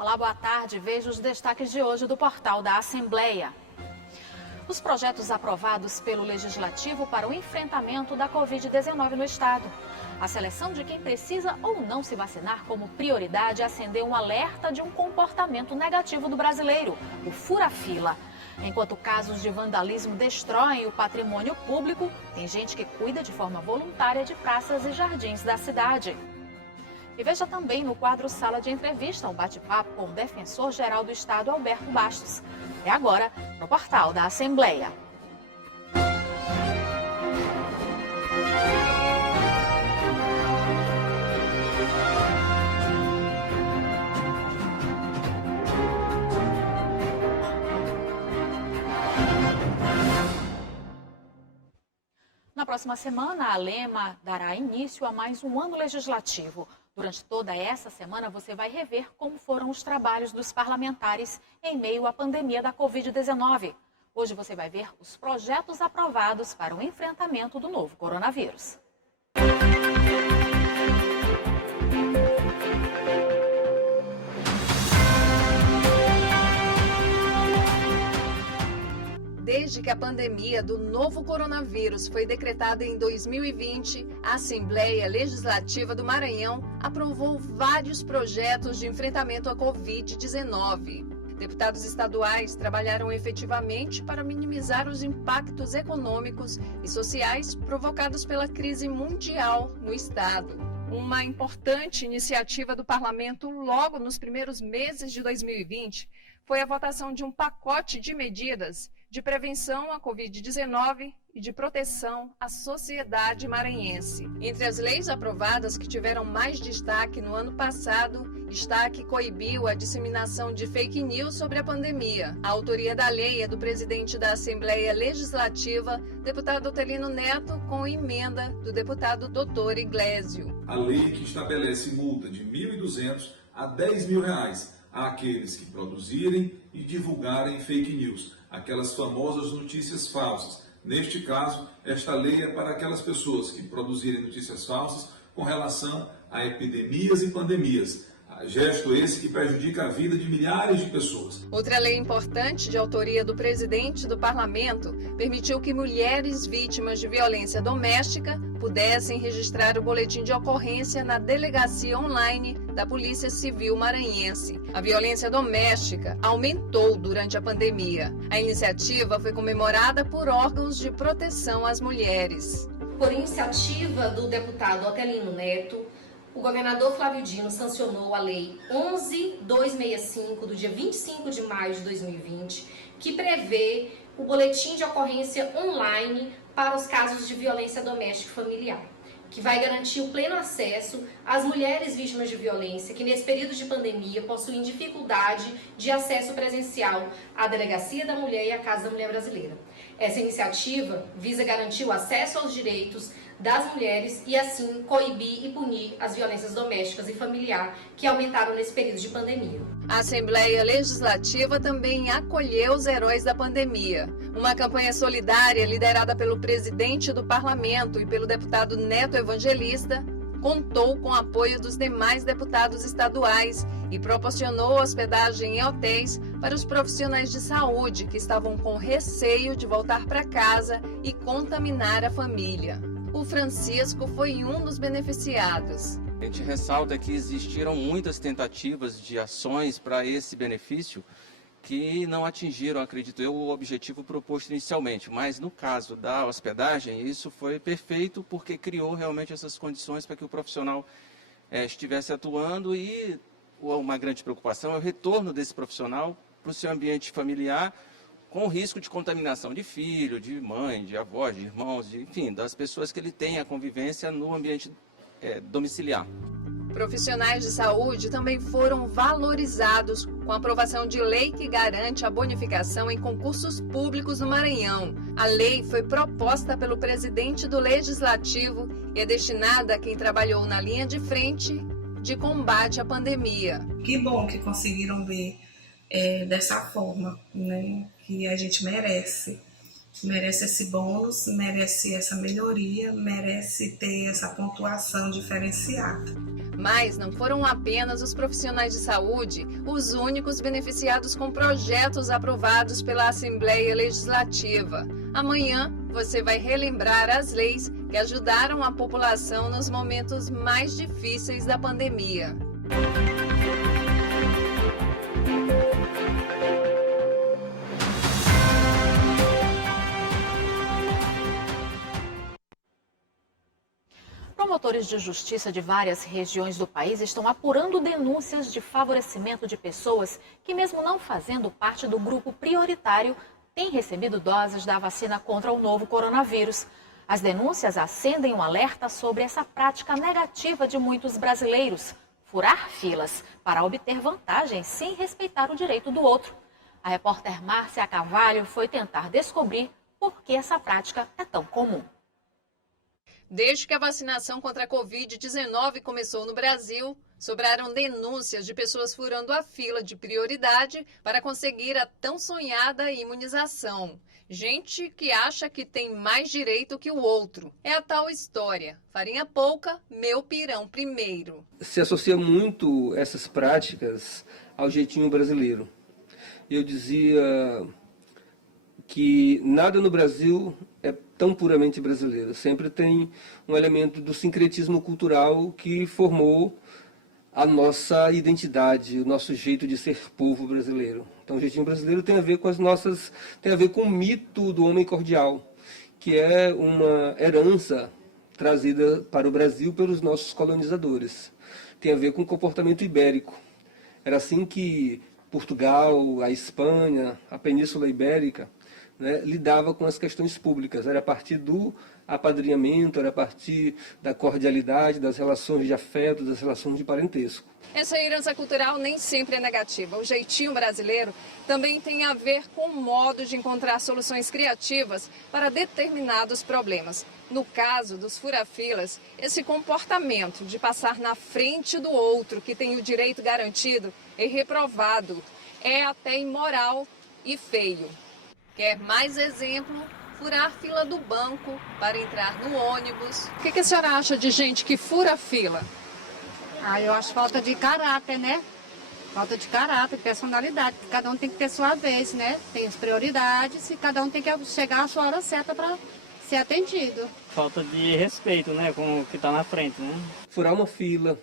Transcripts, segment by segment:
Olá, boa tarde. Veja os destaques de hoje do portal da Assembleia. Os projetos aprovados pelo Legislativo para o enfrentamento da Covid-19 no Estado. A seleção de quem precisa ou não se vacinar como prioridade acendeu um alerta de um comportamento negativo do brasileiro, o fura-fila. Enquanto casos de vandalismo destroem o patrimônio público, tem gente que cuida de forma voluntária de praças e jardins da cidade. E veja também no quadro Sala de Entrevista um bate-papo com o Defensor-Geral do Estado, Alberto Bastos. É agora no portal da Assembleia. Na próxima semana, a Lema dará início a mais um ano legislativo. Durante toda essa semana, você vai rever como foram os trabalhos dos parlamentares em meio à pandemia da Covid-19. Hoje você vai ver os projetos aprovados para o enfrentamento do novo coronavírus. Desde que a pandemia do novo coronavírus foi decretada em 2020, a Assembleia Legislativa do Maranhão aprovou vários projetos de enfrentamento à Covid-19. Deputados estaduais trabalharam efetivamente para minimizar os impactos econômicos e sociais provocados pela crise mundial no Estado. Uma importante iniciativa do Parlamento logo nos primeiros meses de 2020 foi a votação de um pacote de medidas de prevenção à Covid-19 e de proteção à sociedade maranhense. Entre as leis aprovadas que tiveram mais destaque no ano passado, está a que coibiu a disseminação de fake news sobre a pandemia. A autoria da lei é do presidente da Assembleia Legislativa, deputado Otelino Neto, com emenda do deputado Dr. Iglesio. A lei que estabelece multa de R$ 1.200 a R$ 10.000 àqueles que produzirem e divulgarem fake news, aquelas famosas notícias falsas. Neste caso, esta lei é para aquelas pessoas que produzirem notícias falsas com relação a epidemias e pandemias. Gesto esse que prejudica a vida de milhares de pessoas. Outra lei importante de autoria do presidente do Parlamento permitiu que mulheres vítimas de violência doméstica pudessem registrar o boletim de ocorrência na delegacia online da Polícia Civil Maranhense. A violência doméstica aumentou durante a pandemia. A iniciativa foi comemorada por órgãos de proteção às mulheres. Por iniciativa do deputado Otelino Neto, o governador Flávio Dino sancionou a Lei 11.265, do dia 25 de maio de 2020, que prevê o boletim de ocorrência online para os casos de violência doméstica e familiar, que vai garantir o pleno acesso às mulheres vítimas de violência que, nesse período de pandemia, possuem dificuldade de acesso presencial à Delegacia da Mulher e à Casa da Mulher Brasileira. Essa iniciativa visa garantir o acesso aos direitos das mulheres e, assim, coibir e punir as violências domésticas e familiar que aumentaram nesse período de pandemia. A Assembleia Legislativa também acolheu os heróis da pandemia. Uma campanha solidária liderada pelo presidente do Parlamento e pelo deputado Neto Evangelista contou com o apoio dos demais deputados estaduais e proporcionou hospedagem em hotéis para os profissionais de saúde que estavam com receio de voltar para casa e contaminar a família. O Francisco foi um dos beneficiados. A gente ressalta que existiram muitas tentativas de ações para esse benefício que não atingiram, acredito eu, o objetivo proposto inicialmente. Mas no caso da hospedagem, isso foi perfeito porque criou realmente essas condições para que o profissional estivesse atuando e uma grande preocupação é o retorno desse profissional para o seu ambiente familiar, com o risco de contaminação de filho, de mãe, de avó, de irmãos, enfim, das pessoas que ele tem a convivência no ambiente domiciliar. Profissionais de saúde também foram valorizados com a aprovação de lei que garante a bonificação em concursos públicos no Maranhão. A lei foi proposta pelo presidente do Legislativo e é destinada a quem trabalhou na linha de frente de combate à pandemia. Que bom que conseguiram ver dessa forma, né, que a gente merece. merece esse bônus, merece essa melhoria, merece ter essa pontuação diferenciada. Mas não foram apenas os profissionais de saúde os únicos beneficiados com projetos aprovados pela Assembleia Legislativa. Amanhã você vai relembrar as leis que ajudaram a população nos momentos mais difíceis da pandemia. Promotores de justiça de várias regiões do país estão apurando denúncias de favorecimento de pessoas que, mesmo não fazendo parte do grupo prioritário, têm recebido doses da vacina contra o novo coronavírus. As denúncias acendem um alerta sobre essa prática negativa de muitos brasileiros: furar filas para obter vantagens sem respeitar o direito do outro. A repórter Márcia Carvalho foi tentar descobrir por que essa prática é tão comum. Desde que a vacinação contra a Covid-19 começou no Brasil, sobraram denúncias de pessoas furando a fila de prioridade para conseguir a tão sonhada imunização. Gente que acha que tem mais direito que o outro. É a tal história: farinha pouca, meu pirão primeiro. Se associa muito essas práticas ao jeitinho brasileiro. Eu dizia que nada no Brasil é tão puramente brasileiro. Sempre tem um elemento do sincretismo cultural que formou a nossa identidade, o nosso jeito de ser povo brasileiro. Então o jeitinho brasileiro tem a ver com tem a ver com o mito do homem cordial, que é uma herança trazida para o Brasil pelos nossos colonizadores. Tem a ver com o comportamento ibérico. Era assim que Portugal, a Espanha, a Península Ibérica, lidava com as questões públicas. Era a partir do apadrinhamento, era a partir da cordialidade, das relações de afeto, das relações de parentesco. Essa herança cultural nem sempre é negativa. O jeitinho brasileiro também tem a ver com o modo de encontrar soluções criativas para determinados problemas. No caso dos fura-filas, esse comportamento de passar na frente do outro que tem o direito garantido é reprovado. É até imoral e feio. Quer mais exemplo? Furar a fila do banco para entrar no ônibus. O que a senhora acha de gente que fura a fila? Eu acho falta de caráter, né? Falta de caráter, personalidade. Cada um tem que ter sua vez, né? Tem as prioridades e cada um tem que chegar à sua hora certa para ser atendido. Falta de respeito, né? Com o que está na frente, né? Furar uma fila,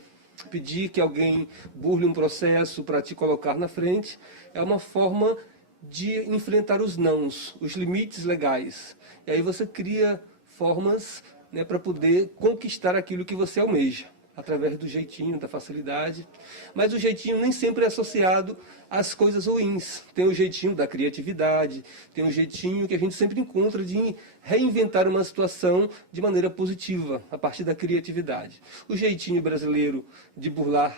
pedir que alguém burle um processo para te colocar na frente, é uma forma de enfrentar os nãos, os limites legais. E aí você cria formas, para poder conquistar aquilo que você almeja, através do jeitinho, da facilidade. Mas o jeitinho nem sempre é associado às coisas ruins. Tem o jeitinho da criatividade, tem o jeitinho que a gente sempre encontra de reinventar uma situação de maneira positiva, a partir da criatividade. O jeitinho brasileiro de burlar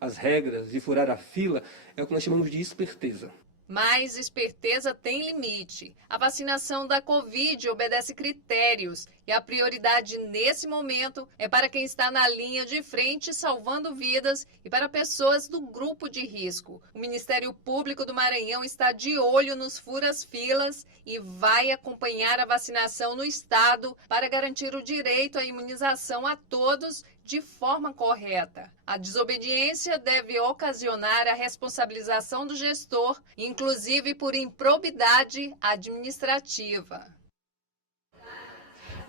as regras, de furar a fila, é o que nós chamamos de esperteza. Mas esperteza tem limite. A vacinação da Covid obedece critérios e a prioridade nesse momento é para quem está na linha de frente salvando vidas e para pessoas do grupo de risco. O Ministério Público do Maranhão está de olho nos furas-filas e vai acompanhar a vacinação no estado para garantir o direito à imunização a todos de forma correta. A desobediência deve ocasionar a responsabilização do gestor, inclusive por improbidade administrativa.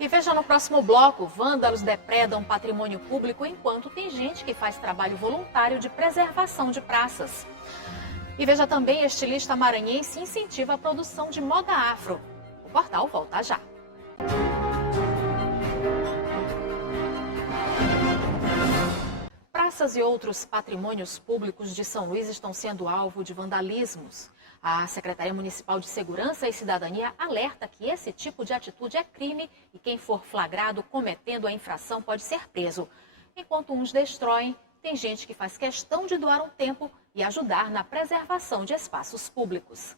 E veja no próximo bloco: vândalos depredam patrimônio público enquanto tem gente que faz trabalho voluntário de preservação de praças. E veja também: estilista maranhense incentiva a produção de moda afro. O portal volta já. Praças e outros patrimônios públicos de São Luís estão sendo alvo de vandalismos. A Secretaria Municipal de Segurança e Cidadania alerta que esse tipo de atitude é crime e quem for flagrado cometendo a infração pode ser preso. Enquanto uns destroem, tem gente que faz questão de doar um tempo e ajudar na preservação de espaços públicos.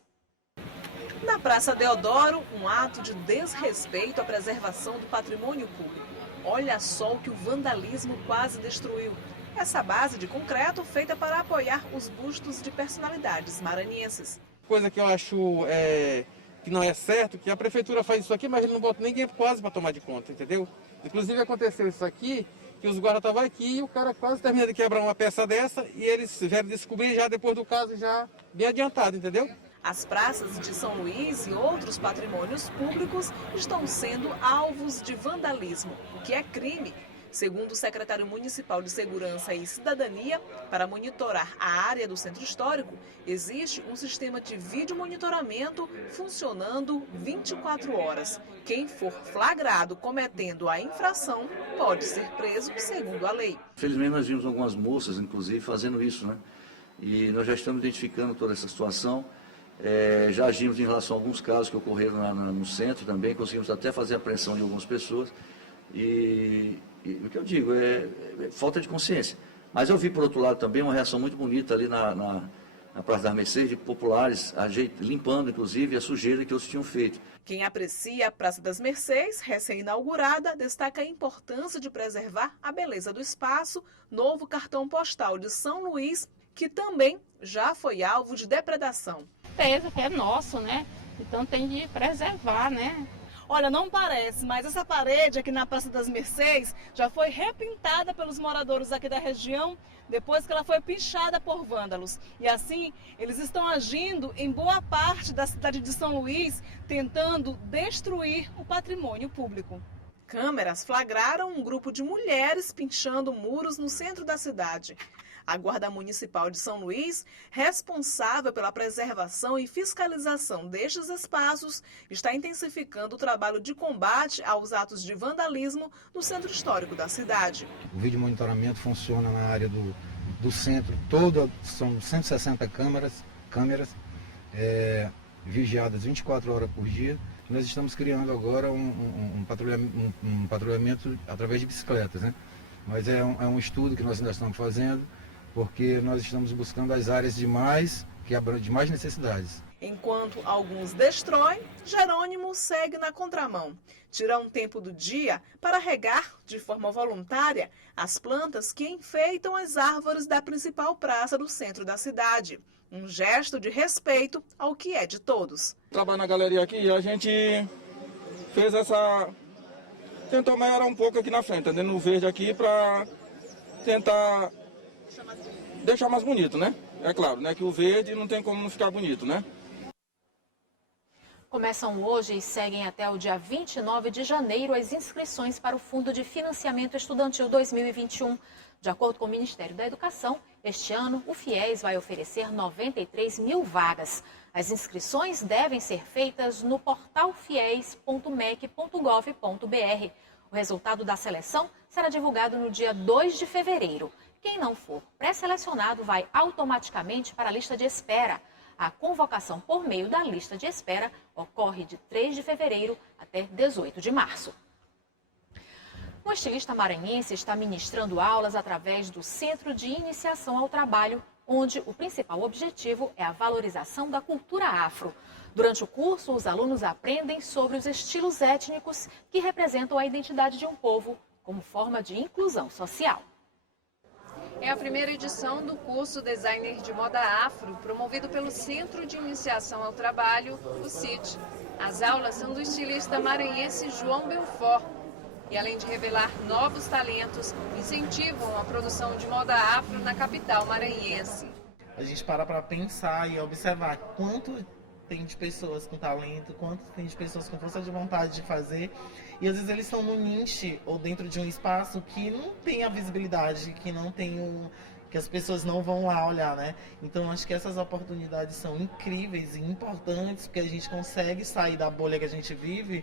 Na Praça Deodoro, um ato de desrespeito à preservação do patrimônio público. Olha só o que o vandalismo quase destruiu. Essa base de concreto feita para apoiar os bustos de personalidades maranhenses. Coisa que eu acho que não é certo, que a prefeitura faz isso aqui, mas ele não bota ninguém quase para tomar de conta, entendeu? Inclusive aconteceu isso aqui, que os guardas estavam aqui e o cara quase termina de quebrar uma peça dessa e eles vieram descobrir já depois do caso, já bem adiantado, entendeu? As praças de São Luís e outros patrimônios públicos estão sendo alvos de vandalismo, o que é crime. Segundo o secretário municipal de Segurança e Cidadania, para monitorar a área do Centro Histórico, existe um sistema de vídeo monitoramento funcionando 24 horas. Quem for flagrado cometendo a infração pode ser preso segundo a lei. Felizmente nós vimos algumas moças, inclusive, fazendo isso, né? E nós já estamos identificando toda essa situação. Já agimos em relação a alguns casos que ocorreram no centro também, conseguimos até fazer a apreensão de algumas pessoas. E o que eu digo é falta de consciência. Mas eu vi, por outro lado, também uma reação muito bonita ali na Praça das Mercês, de populares limpando, inclusive, a sujeira que eles tinham feito. Quem aprecia a Praça das Mercês, recém-inaugurada, destaca a importância de preservar a beleza do espaço, novo cartão postal de São Luís, que também já foi alvo de depredação. Que é nosso, né? Então tem de preservar, né? Olha, não parece, mas essa parede aqui na Praça das Mercês já foi repintada pelos moradores aqui da região depois que ela foi pichada por vândalos. E assim, eles estão agindo em boa parte da cidade de São Luís, tentando destruir o patrimônio público. Câmeras flagraram um grupo de mulheres pinchando muros no centro da cidade. A Guarda Municipal de São Luís, responsável pela preservação e fiscalização destes espaços, está intensificando o trabalho de combate aos atos de vandalismo no centro histórico da cidade. O vídeo monitoramento funciona na área do centro, são 160 câmeras vigiadas 24 horas por dia. Nós estamos criando agora um patrulhamento através de bicicletas, né? Mas é um estudo que nós ainda estamos fazendo, porque nós estamos buscando as áreas de mais necessidades. Enquanto alguns destroem, Jerônimo segue na contramão. Tira um tempo do dia para regar de forma voluntária as plantas que enfeitam as árvores da principal praça do centro da cidade. Um gesto de respeito ao que é de todos. Trabalho na galeria aqui, a gente fez tentou melhorar um pouco aqui na frente, andando no verde aqui para tentar deixar mais bonito, né? É claro, né, que o verde não tem como não ficar bonito, né? Começam hoje e seguem até o dia 29 de janeiro as inscrições para o Fundo de Financiamento Estudantil 2021. De acordo com o Ministério da Educação, este ano o FIES vai oferecer 93 mil vagas. As inscrições devem ser feitas no portal fies.mec.gov.br. O resultado da seleção será divulgado no dia 2 de fevereiro. Quem não for pré-selecionado vai automaticamente para a lista de espera. A convocação por meio da lista de espera ocorre de 3 de fevereiro até 18 de março. Um estilista maranhense está ministrando aulas através do Centro de Iniciação ao Trabalho, onde o principal objetivo é a valorização da cultura afro. Durante o curso, os alunos aprendem sobre os estilos étnicos que representam a identidade de um povo como forma de inclusão social. É a primeira edição do curso Designer de Moda Afro, promovido pelo Centro de Iniciação ao Trabalho, o CIT. As aulas são do estilista maranhense João Belfort. E além de revelar novos talentos, incentivam a produção de moda afro na capital maranhense. A gente para pensar e observar quanto tem de pessoas com talento, quanto tem de pessoas com força de vontade de fazer. E às vezes eles estão num nicho ou dentro de um espaço que não tem a visibilidade, que não tem que as pessoas não vão lá olhar, né? Então acho que essas oportunidades são incríveis e importantes, porque a gente consegue sair da bolha que a gente vive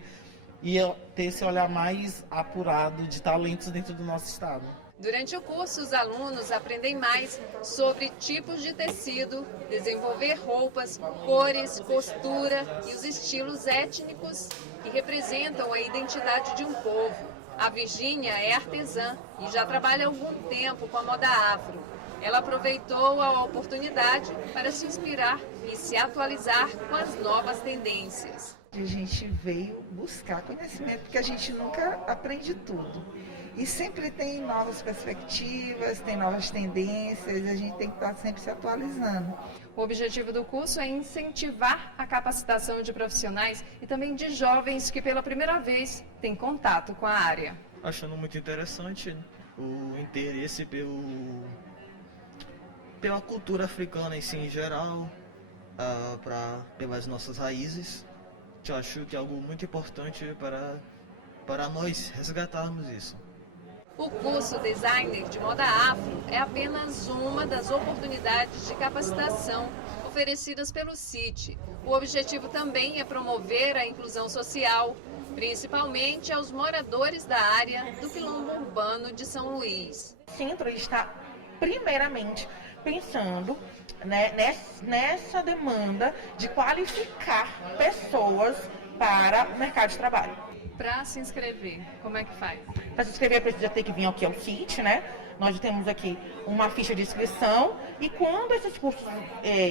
e ter esse olhar mais apurado de talentos dentro do nosso estado. Durante o curso, os alunos aprendem mais sobre tipos de tecido, desenvolver roupas, cores, costura e os estilos étnicos que representam a identidade de um povo. A Virgínia é artesã e já trabalha há algum tempo com a moda afro. Ela aproveitou a oportunidade para se inspirar e se atualizar com as novas tendências. A gente veio buscar conhecimento, porque a gente nunca aprende tudo. E sempre tem novas perspectivas, tem novas tendências, a gente tem que estar sempre se atualizando. O objetivo do curso é incentivar a capacitação de profissionais e também de jovens que pela primeira vez têm contato com a área. Achando muito interessante o interesse pela cultura africana em si em geral, pelas nossas raízes. Eu acho que é algo muito importante para nós resgatarmos isso. O curso Designer de Moda Afro é apenas uma das oportunidades de capacitação oferecidas pelo CIT. O objetivo também é promover a inclusão social, principalmente aos moradores da área do Quilombo Urbano de São Luís. O centro está, primeiramente, pensando, né, nessa demanda de qualificar pessoas para o mercado de trabalho. Para se inscrever, como é que faz? Para se inscrever precisa ter que vir aqui ao CIT, né? Nós temos aqui uma ficha de inscrição e quando esses cursos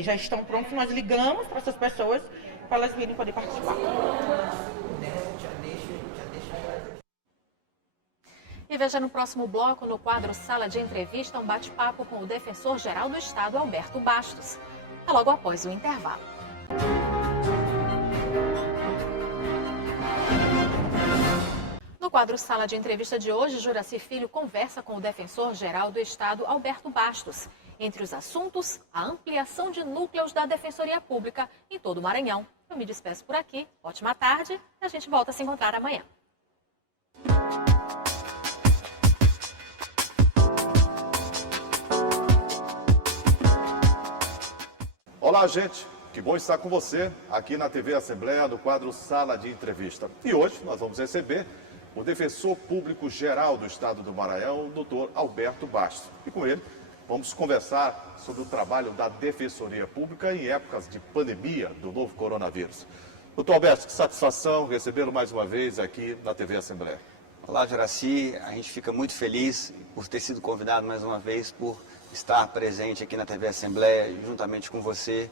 já estão prontos, nós ligamos para essas pessoas para elas virem poder participar. E veja no próximo bloco, no quadro Sala de Entrevista, um bate-papo com o Defensor-Geral do Estado, Alberto Bastos. É logo após o intervalo. No quadro Sala de Entrevista de hoje, Juraci Filho conversa com o Defensor-Geral do Estado, Alberto Bastos. Entre os assuntos, a ampliação de núcleos da Defensoria Pública em todo o Maranhão. Eu me despeço por aqui. Ótima tarde e a gente volta a se encontrar amanhã. Olá, gente. Que bom estar com você aqui na TV Assembleia, no quadro Sala de Entrevista. E hoje nós vamos receber o Defensor Público Geral do Estado do Maranhão, o doutor Alberto Bastos. E com ele vamos conversar sobre o trabalho da Defensoria Pública em épocas de pandemia do novo coronavírus. Doutor Alberto, que satisfação recebê-lo mais uma vez aqui na TV Assembleia. Olá, Juraci. A gente fica muito feliz por ter sido convidado mais uma vez, por estar presente aqui na TV Assembleia, juntamente com você,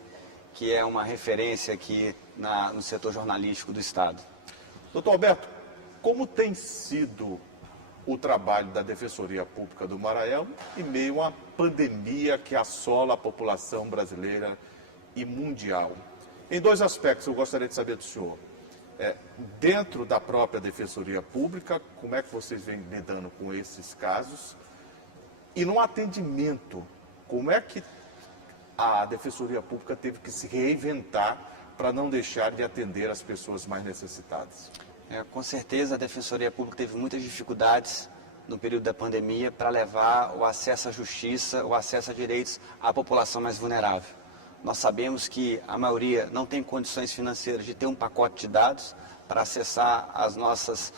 que é uma referência aqui no setor jornalístico do Estado. Doutor Alberto, como tem sido o trabalho da Defensoria Pública do Maranhão em meio a uma pandemia que assola a população brasileira e mundial? Em dois aspectos eu gostaria de saber do senhor. Dentro da própria Defensoria Pública, como é que vocês vêm lidando com esses casos? E no atendimento, como é que a Defensoria Pública teve que se reinventar para não deixar de atender as pessoas mais necessitadas? Com certeza a Defensoria Pública teve muitas dificuldades no período da pandemia para levar o acesso à justiça, o acesso a direitos à população mais vulnerável. Nós sabemos que a maioria não tem condições financeiras de ter um pacote de dados para acessar as nossas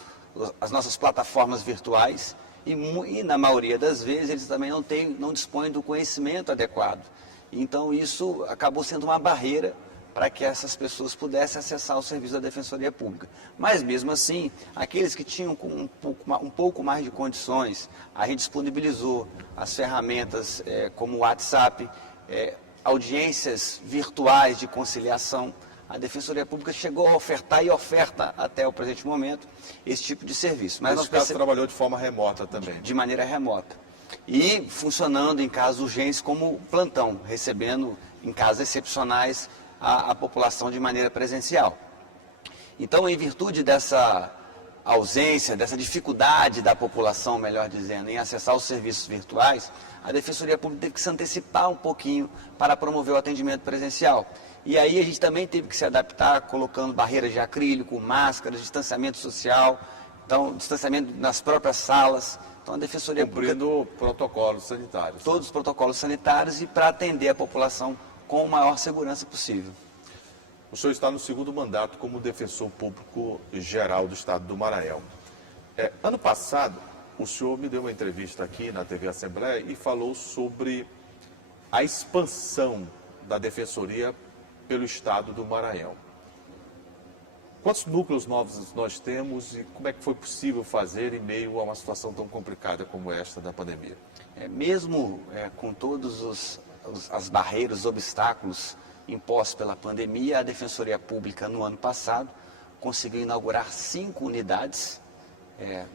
plataformas virtuais e na maioria das vezes eles também não dispõem do conhecimento adequado. Então isso acabou sendo uma barreira para que essas pessoas pudessem acessar o serviço da Defensoria Pública. Mas mesmo assim, aqueles que tinham um pouco mais de condições, a gente disponibilizou as ferramentas como o WhatsApp, audiências virtuais de conciliação. A Defensoria Pública chegou a ofertar e oferta até o presente momento esse tipo de serviço. Mas nesse caso trabalhou de forma remota também? De maneira remota. E funcionando em casos urgentes como plantão, recebendo em casos excepcionais a população de maneira presencial. Então, em virtude dessa ausência, dessa dificuldade da população, melhor dizendo, em acessar os serviços virtuais, a Defensoria Pública teve que se antecipar um pouquinho para promover o atendimento presencial. E aí a gente também teve que se adaptar, colocando barreiras de acrílico, máscaras, distanciamento social, então distanciamento nas próprias salas. Então a Defensoria Cumprindo protocolos sanitários. Todos os protocolos sanitários e para atender a população com a maior segurança possível. O senhor está no segundo mandato como Defensor Público Geral do Estado do Maranhão. Ano passado, o senhor me deu uma entrevista aqui na TV Assembleia e falou sobre a expansão da Defensoria pelo Estado do Maranhão. Quantos núcleos novos nós temos e como é que foi possível fazer em meio a uma situação tão complicada como esta da pandemia? Mesmo com todos as barreiras, os obstáculos impostos pela pandemia, a Defensoria Pública no ano passado conseguiu inaugurar 5 unidades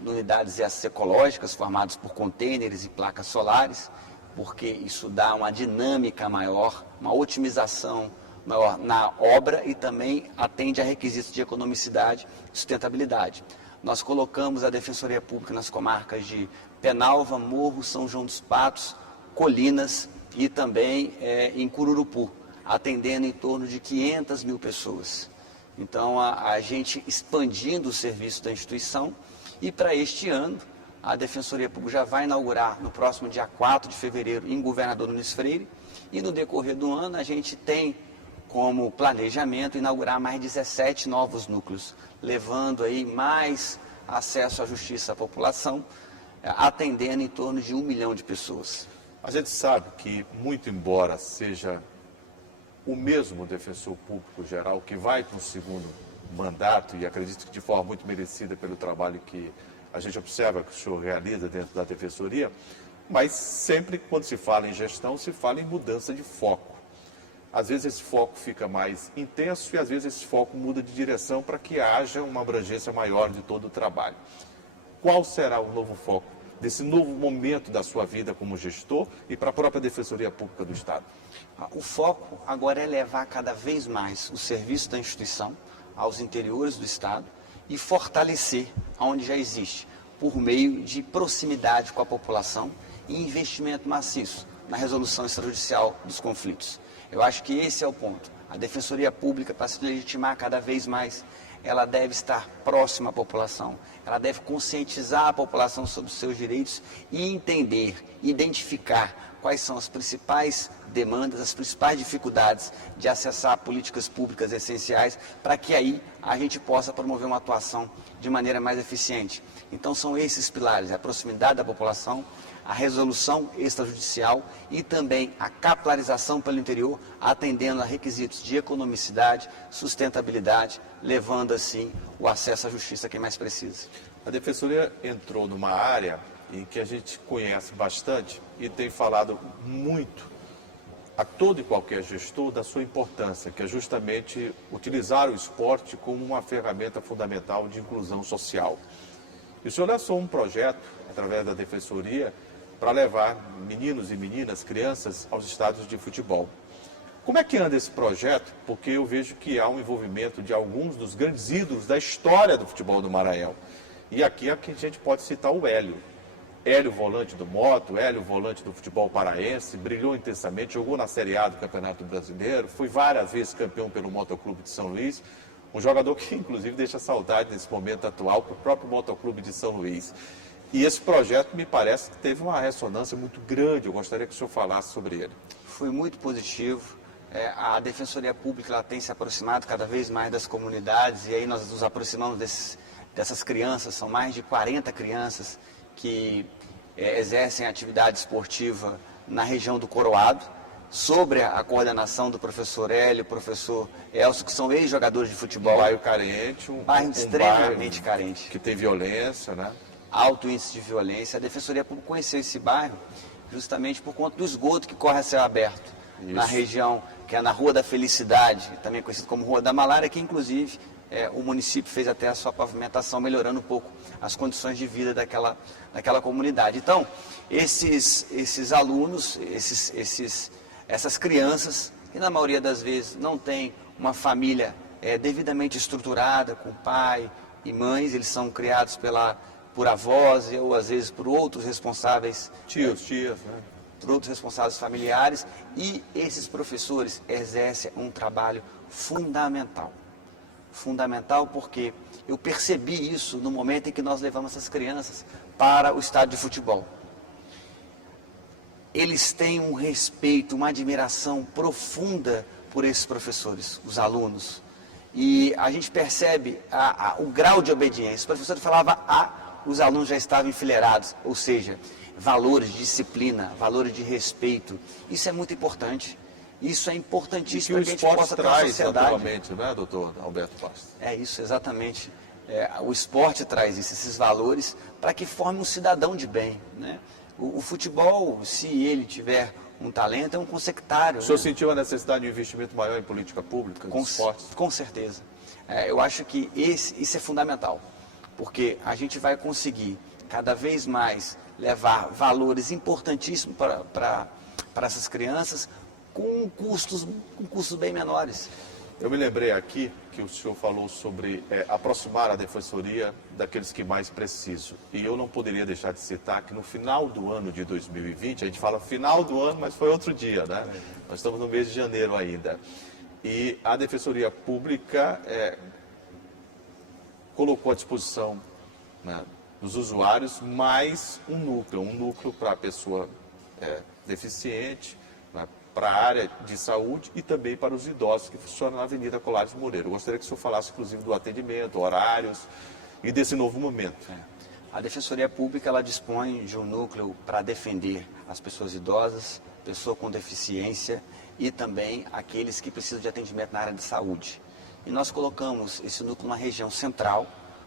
unidades essas ecológicas formadas por contêineres e placas solares, porque isso dá uma dinâmica maior, uma otimização maior na obra e também atende a requisitos de economicidade e sustentabilidade. Nós colocamos a Defensoria Pública nas comarcas de Penalva, Morro, São João dos Patos, Colinas e também em Cururupu, atendendo em torno de 500 mil pessoas. Então, a gente expandindo o serviço da instituição e para este ano, a Defensoria Pública já vai inaugurar no próximo dia 4 de fevereiro em Governador Nunes Freire e no decorrer do ano a gente tem como planejamento inaugurar mais 17 novos núcleos, levando aí mais acesso à justiça à população, atendendo em torno de 1 milhão de pessoas. A gente sabe que, muito embora seja o mesmo defensor público geral que vai para um segundo mandato, e acredito que de forma muito merecida pelo trabalho que a gente observa que o senhor realiza dentro da Defensoria, mas sempre quando se fala em gestão, se fala em mudança de foco. Às vezes esse foco fica mais intenso e às vezes esse foco muda de direção para que haja uma abrangência maior de todo o trabalho. Qual será o novo foco desse novo momento da sua vida como gestor e para a própria Defensoria Pública do Estado? O foco agora é levar cada vez mais o serviço da instituição aos interiores do Estado e fortalecer onde já existe, por meio de proximidade com a população e investimento maciço na resolução extrajudicial dos conflitos. Eu acho que esse é o ponto. A Defensoria Pública, para se legitimar cada vez mais, ela deve estar próxima à população, ela deve conscientizar a população sobre os seus direitos e entender, identificar quais são as principais demandas, as principais dificuldades de acessar políticas públicas essenciais, para que aí a gente possa promover uma atuação de maneira mais eficiente. Então são esses pilares, a proximidade da população, a resolução extrajudicial e também a capilarização pelo interior, atendendo a requisitos de economicidade, sustentabilidade, levando assim o acesso à justiça a quem mais precisa. A Defensoria entrou numa área em que a gente conhece bastante e tem falado muito a todo e qualquer gestor da sua importância, que é justamente utilizar o esporte como uma ferramenta fundamental de inclusão social. E o senhor lançou um projeto, através da Defensoria, para levar meninos e meninas, crianças, aos estádios de futebol. Como é que anda esse projeto? Porque eu vejo que há um envolvimento de alguns dos grandes ídolos da história do futebol do Maranhão. E aqui a gente pode citar o Hélio. Hélio, volante do Moto, Hélio, volante do futebol paraense, brilhou intensamente, jogou na Série A do Campeonato Brasileiro, foi várias vezes campeão pelo Motoclube de São Luís, um jogador que inclusive deixa saudade nesse momento atual para o próprio Motoclube de São Luís. E esse projeto me parece que teve uma ressonância muito grande, eu gostaria que o senhor falasse sobre ele. Foi muito positivo. A Defensoria Pública ela tem se aproximado cada vez mais das comunidades e aí nós nos aproximamos dessas crianças, são mais de 40 crianças que exercem atividade esportiva na região do Coroado, sobre a coordenação do professor Hélio, professor Elcio, que são ex-jogadores de futebol. Um bairro carente, um bairro extremamente carente. Que tem violência, né? Alto índice de violência. A Defensoria Pública conheceu esse bairro justamente por conta do esgoto que corre a céu aberto. Isso. Na região, que é na Rua da Felicidade, também conhecido como Rua da Malária, que inclusive o município fez até a sua pavimentação, melhorando um pouco as condições de vida daquela comunidade. Então, esses alunos, essas crianças, que na maioria das vezes não tem uma família devidamente estruturada, com pai e mães, eles são criados por avós ou às vezes por outros responsáveis. Tias, né? Por outros responsáveis familiares, e esses professores exercem um trabalho fundamental. Fundamental porque eu percebi isso no momento em que nós levamos essas crianças para o estádio de futebol. Eles têm um respeito, uma admiração profunda por esses professores, os alunos. E a gente percebe o grau de obediência. O professor falava A, os alunos já estavam enfileirados, ou seja, valores de disciplina, valores de respeito. Isso é muito importante. Isso é importantíssimo para que a gente possa ter uma sociedade. Naturalmente, não é, doutor Alberto Bastos? É isso, exatamente. O esporte traz isso, esses valores, para que forme um cidadão de bem, né? O futebol, se ele tiver um talento, é um consectário. O senhor sentiu a necessidade de um investimento maior em política pública, com certeza. Eu acho que isso é fundamental, porque a gente vai conseguir cada vez mais levar valores importantíssimos para essas crianças com custos bem menores. Eu me lembrei aqui que o senhor falou sobre aproximar a defensoria daqueles que mais precisam. E eu não poderia deixar de citar que no final do ano de 2020, a gente fala final do ano, mas foi outro dia, né? Nós estamos no mês de janeiro ainda. E a Defensoria Pública colocou à disposição, né, dos usuários mais um núcleo para a pessoa deficiente, né, para a área de saúde e também para os idosos, que funciona na Avenida Colares Moreira. Eu gostaria que o senhor falasse, inclusive, do atendimento, horários e desse novo momento. A Defensoria Pública ela dispõe de um núcleo para defender as pessoas idosas, pessoas com deficiência e também aqueles que precisam de atendimento na área de saúde. E nós colocamos esse núcleo na região central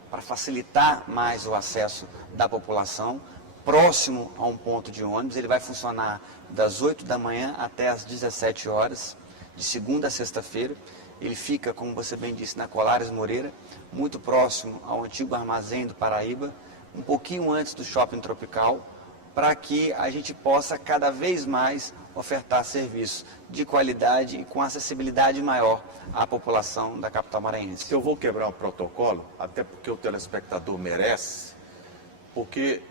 para facilitar mais o acesso da população, próximo a um ponto de ônibus. Ele vai funcionar das 8 da manhã até as 17 horas, de segunda a sexta-feira. Ele fica, como você bem disse, na Colares Moreira, muito próximo ao antigo Armazém do Paraíba, um pouquinho antes do Shopping Tropical, para que a gente possa cada vez mais ofertar serviços de qualidade e com acessibilidade maior à população da capital maranhense. Eu vou quebrar um protocolo, até porque o telespectador merece, porque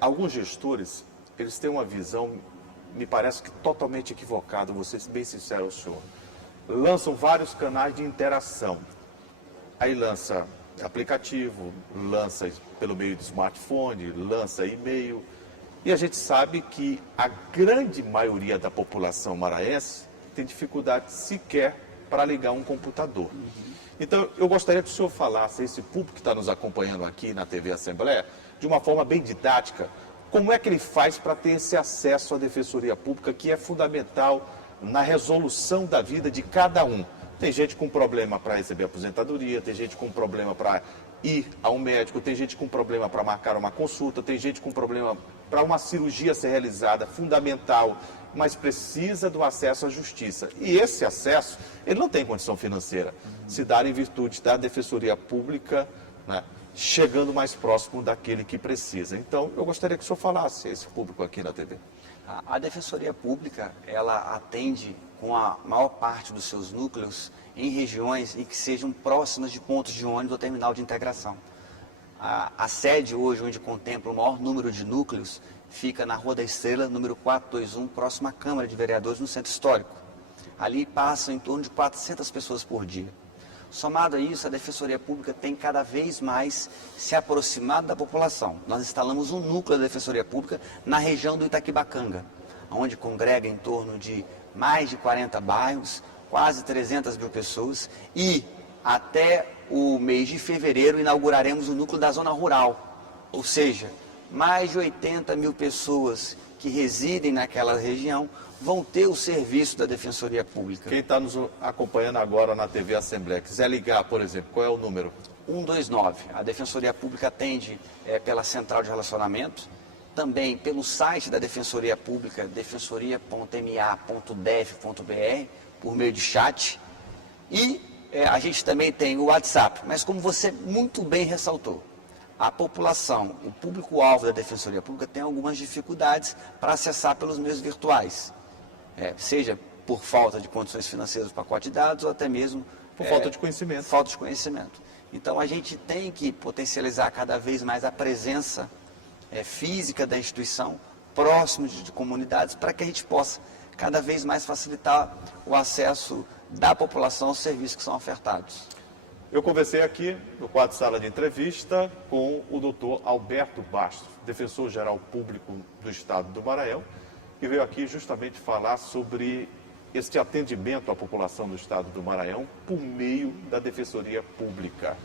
alguns gestores, eles têm uma visão, me parece que totalmente equivocada, vou ser bem sincero ao senhor. Lançam vários canais de interação, aí lança aplicativo, lança pelo meio de smartphone, lança e-mail, e a gente sabe que a grande maioria da população maranhense tem dificuldade sequer para ligar um computador. Então, eu gostaria que o senhor falasse a esse público que está nos acompanhando aqui na TV Assembleia, de uma forma bem didática, como é que ele faz para ter esse acesso à Defensoria Pública, que é fundamental na resolução da vida de cada um. Tem gente com problema para receber aposentadoria, tem gente com problema para ir a um médico, tem gente com problema para marcar uma consulta, tem gente com problema para uma cirurgia ser realizada, fundamental, mas precisa do acesso à justiça. E esse acesso, ele não tem condição financeira, se dá em virtude da Defensoria Pública, né, chegando mais próximo daquele que precisa. Então, eu gostaria que o senhor falasse a esse público aqui na TV. A Defensoria Pública, ela atende com a maior parte dos seus núcleos em regiões em que sejam próximas de pontos de ônibus ou terminal de integração. A sede hoje, onde contempla o maior número de núcleos, fica na Rua da Estrela, número 421, próximo à Câmara de Vereadores, no Centro Histórico. Ali passam em torno de 400 pessoas por dia. Somado a isso, a Defensoria Pública tem cada vez mais se aproximado da população. Nós instalamos um núcleo da Defensoria Pública na região do Itaquibacanga, onde congrega em torno de mais de 40 bairros, quase 300 mil pessoas, e até o mês de fevereiro inauguraremos o núcleo da zona rural, ou seja, mais de 80 mil pessoas que residem naquela região vão ter o serviço da Defensoria Pública. Quem está nos acompanhando agora na TV Assembleia, quiser ligar, por exemplo, qual é o número? 129. A Defensoria Pública atende pela Central de Relacionamento, também pelo site da Defensoria Pública, defensoria.ma.def.br, por meio de chat. E a gente também tem o WhatsApp, mas como você muito bem ressaltou, a população, o público-alvo da Defensoria Pública tem algumas dificuldades para acessar pelos meios virtuais, seja por falta de condições financeiras do pacote de dados ou até mesmo por falta de conhecimento. Falta de conhecimento. Então a gente tem que potencializar cada vez mais a presença física da instituição, próximo de comunidades, para que a gente possa cada vez mais facilitar o acesso da população aos serviços que são ofertados. Eu conversei aqui no quadro Sala de Entrevista com o doutor Alberto Bastos, defensor-geral público do Estado do Maranhão, que veio aqui justamente falar sobre este atendimento à população do Estado do Maranhão por meio da Defensoria Pública.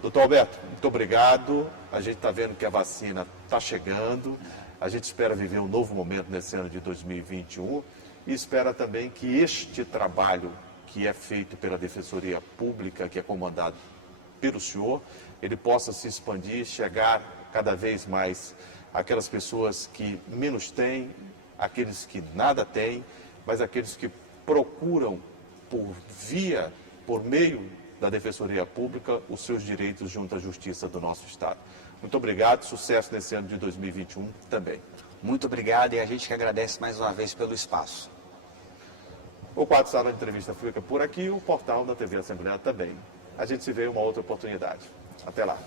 Doutor Alberto, muito obrigado. A gente está vendo que a vacina está chegando. A gente espera viver um novo momento nesse ano de 2021 e espera também que este trabalho que é feito pela Defensoria Pública, que é comandado pelo senhor, ele possa se expandir, chegar cada vez mais àquelas pessoas que menos têm, aqueles que nada têm, mas aqueles que procuram por meio da Defensoria Pública os seus direitos junto à Justiça do nosso Estado. Muito obrigado, sucesso nesse ano de 2021 também. Muito obrigado e a gente que agradece mais uma vez pelo espaço. O quadro Sala de Entrevista fica por aqui, o portal da TV Assembleia também. A gente se vê em uma outra oportunidade. Até lá.